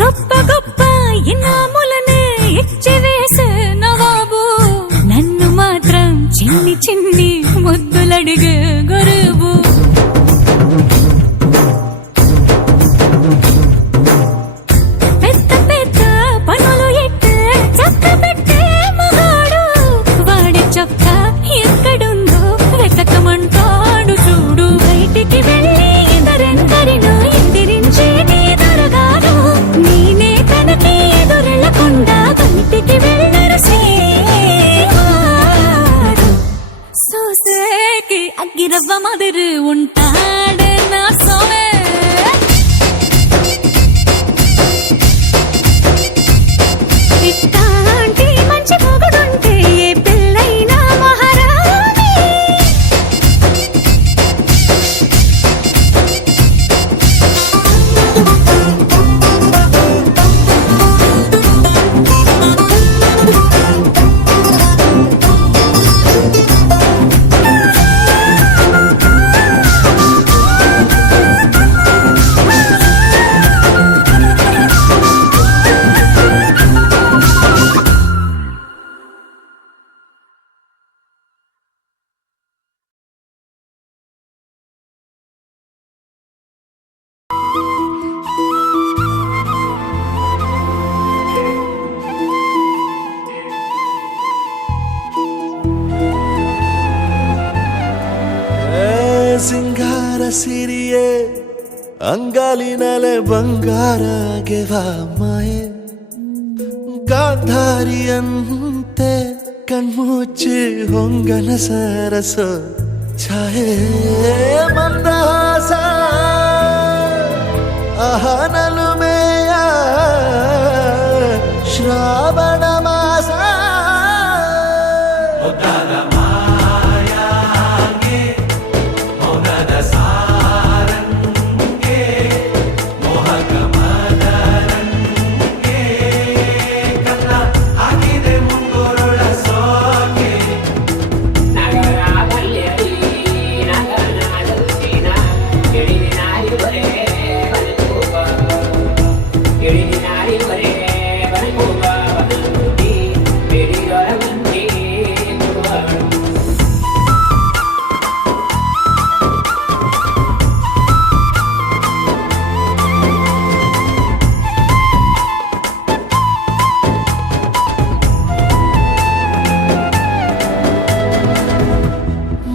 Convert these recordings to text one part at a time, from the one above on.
గొప్ప గొప్ప ఇనాములనే ఇచ్చి వేసే నవాబు నన్ను మాత్రం చిన్ని చిన్ని ముద్దులడిగే గరుబు పెద్ద పెద్ద పనులు ఎట్టే చక్క పెట్టే మగాడు వాడి చొక్క ఎక్కడుందో వెతకమంటాడు చూడు బయటికి వెళ్ళి ఇద్దరెందరినో ఎదిరించే దొరగాడు నేనే తనకి ఎదురెళ్ళకుండా బయటికి వెళ్ళరు శ్రీవాడు సోసేకి అగ్గిరవ్వ మదిరి ఉంటాడే నా సోమే ఇట్టాంటి మంచి మొగుడుంటే ఏ పిల్లైనా మహారాణి ಸಿಂಗಾರ ಸಿರಿಯೇ ಅಂಗಾಲಿನಲೆ ಬಂಗಾರಗೆವ ಮಾಯೆ ಗಾಂಧಾರಿಯಂತೆ ಕಣ್ಮುಚ್ಚಿ ಹೊಂಗನ ಸರಸ ಛಾಯೆ ಮಂದಹಾಸ ಅಹನಲು ಮೇಯ ಶ್ರಾವಣ ಮಾಸ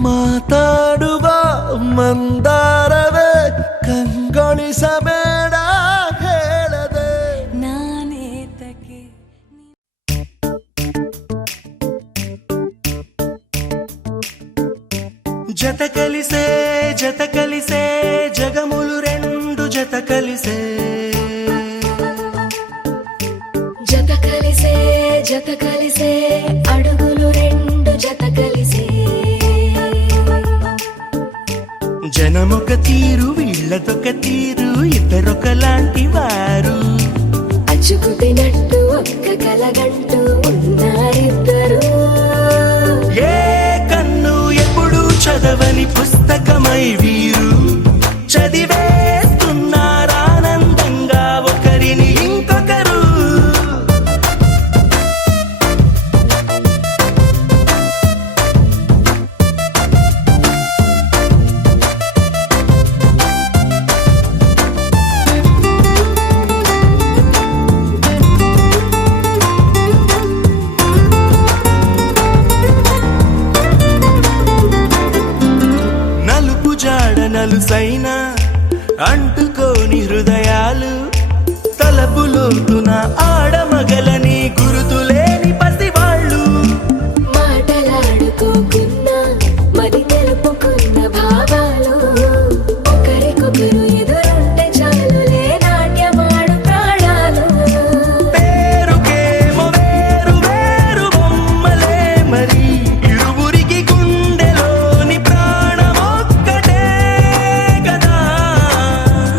ಮಾತಾಡುವ ಮಂದಾರವೇ ಕಂಗೊಳಿಸಬೇಡ ಹೇಳದೆ ನಾನೇತಕ್ಕೆ జత కలిసే జగములు రెండు జత కలిసే అడుగులు రెండు జత కలిసే జనమొక తీరు వీళ్ళదొక తీరు ఇద్దరొకలాంటి వారు అచ్చుకుతినట్టు ఒక్క కలగంటూ ఉన్నారిద్దరు ఏ కన్ను ఎప్పుడు చదవని పుస్తకమై వీరు చదివేస్తున్నారానందంగా ఒకరిని ఇంకొకరు నలుసైన అంటుకోని హృదయాలు తలపులోతున ఆడమగలని గురుతులేని పసివాళ్ళు మాటలాడుకోకున్నా మరి తెలుపుకున్న భావాలు ఒకరికొకరు ఎదురుంటే చాలులే నాట్యమాడు ప్రాణాలు పేరుకేమో వేరు వేరు బొమ్మలే మరి ఇరువురికి గుండెలోని ప్రాణమొక్కటే కదా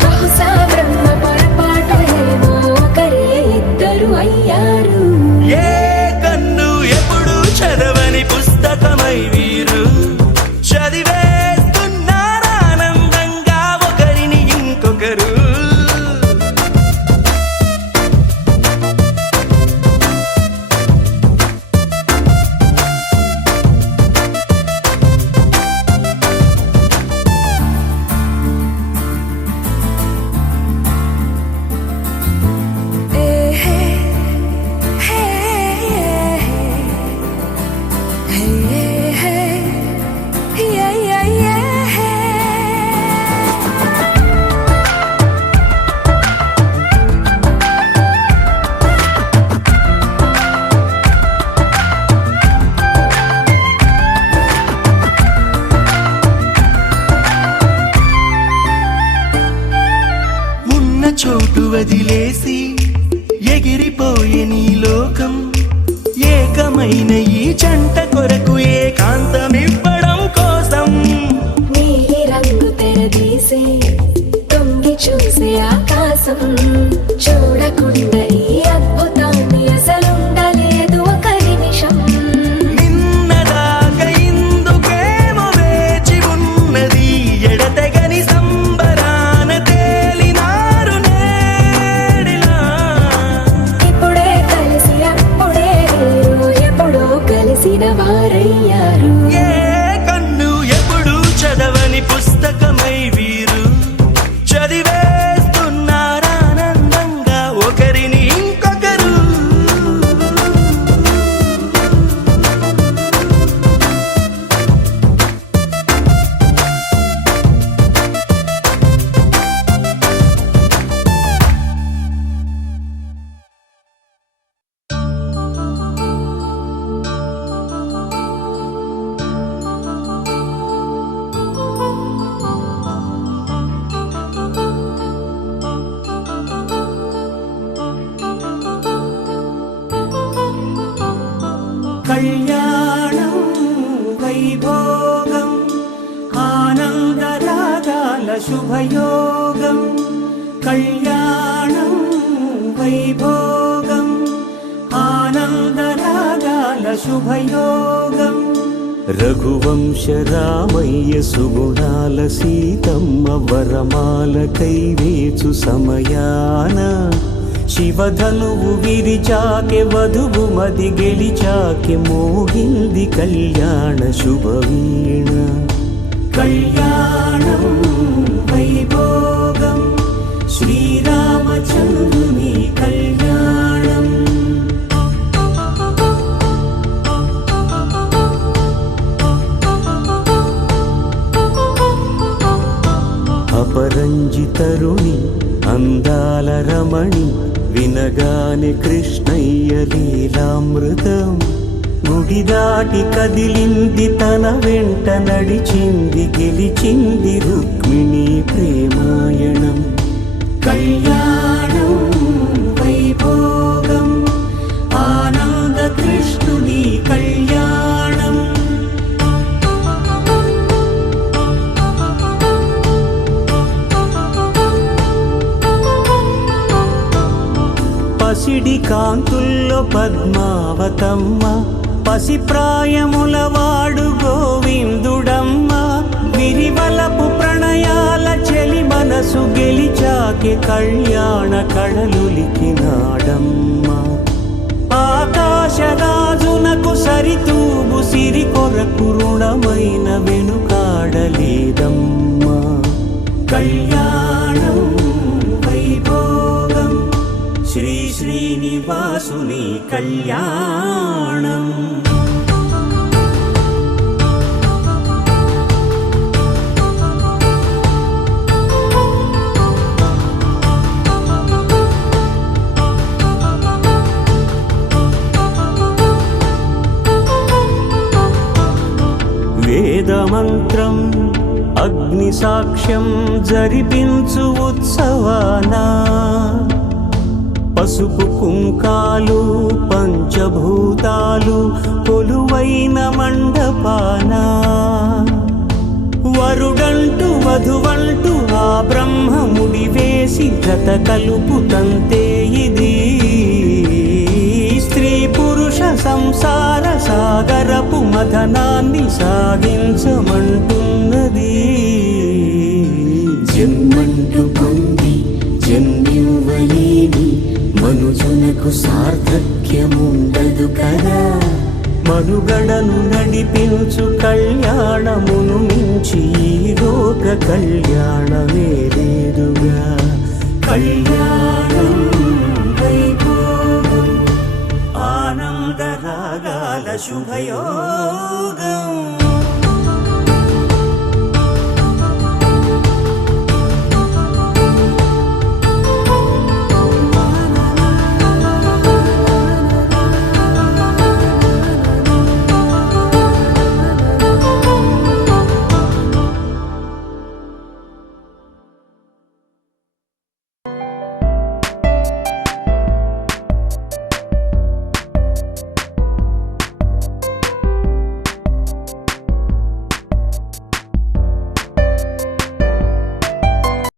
బహుశా బ్రహ్మ వదిలేసి ఎగిరిపోయే నీ లోకం ఏకమైన ఈ జంట కొరకు ఏకాంతమివ్వడం కోసం నీలి రంగు తెరదీసే తొంగి చూసే ఆకాశం చూడకుండా ఈ అద్భుతాన్ని అసలుండలేదు ఒక నిమిషం నిన్నదాకా ఇందుకేమో వేచి ఉన్నది ఎడతెగని సంబరాన తేలినారు నేడిలా ఇప్పుడే కలిసి అప్పుడే వేరు ఎప్పుడో కలిసిన వారయ్యారు ఏ కన్ను ఎప్పుడు చదవని పుస్తకమై వీరు చదివేస్తున్నారానందంగా ఒకరిని ఇంకొకరు కళ్యాణం వైభోగం ఆనందరాగాల శుభయోగం కళ్యాణం వైభోగం ఆనందరాగాల శుభయోగం రఘువంశ రామయ్య సుగుణాల సీతమ్మ వరమాల కైవేచు సమయాన శివధనువు విరిచాకె వధువు మది గెలిచాకె మోగింది కళ్యాణ శుభవీణ కళ్యాణం వైభోగం శ్రీరామచంద్రుని కళ్యాణం అపరంజి తరుణి అందాల రమణి వినగానే కృష్ణయ్య లీలామృతం గుడి దాటి కదిలింది తన వెంట నడిచింది గెలిచింది రుక్మిణి ప్రేమాయణం కళ్యాణం వైభోగం ఆనంద కృష్ణుని కళ్యాణం పసిడి కాంతుల్లో పద్మావతమ్మ పసిప్రాయముల వాడు గోవిందుడమ్మ విరివలపు ప్రణయాల చెలి మనసు గెలిచాకే కళ్యాణ కళలులికినాడమ్మ ఆకాశరాజునకు సరితూబు సిరి కొరకు రుణమైన వెనుకాడలేదమ్మ కళ్యాణం వైభోగం శ్రీ శ్రీనివాసుని కళ్యాణం వేదమంత్రం అగ్ని సాక్ష్యం జరిపించు ఉత్సవానా పసుపు కుంకాలు పంచభూతాలు కొలువైన మండపాన వరుడంటూ వధువంటూ ఆ బ్రహ్మముడి వేసి జత కలుపుతంతే ఇది స్త్రీ పురుష సంసార సాగరపు మథనాన్ని సాగించమంటున్నది జన్మంటూ పొంది జన్మివ్వలేని మనుజునకు సార్థక్యముండదు కదా మనుగడను నడిపించు కళ్యాణమును మించి ఈ లోక కళ్యాణమే లేదుగా కళ్యాణం వైభోగం ఆనందరాగాల శుభయోగం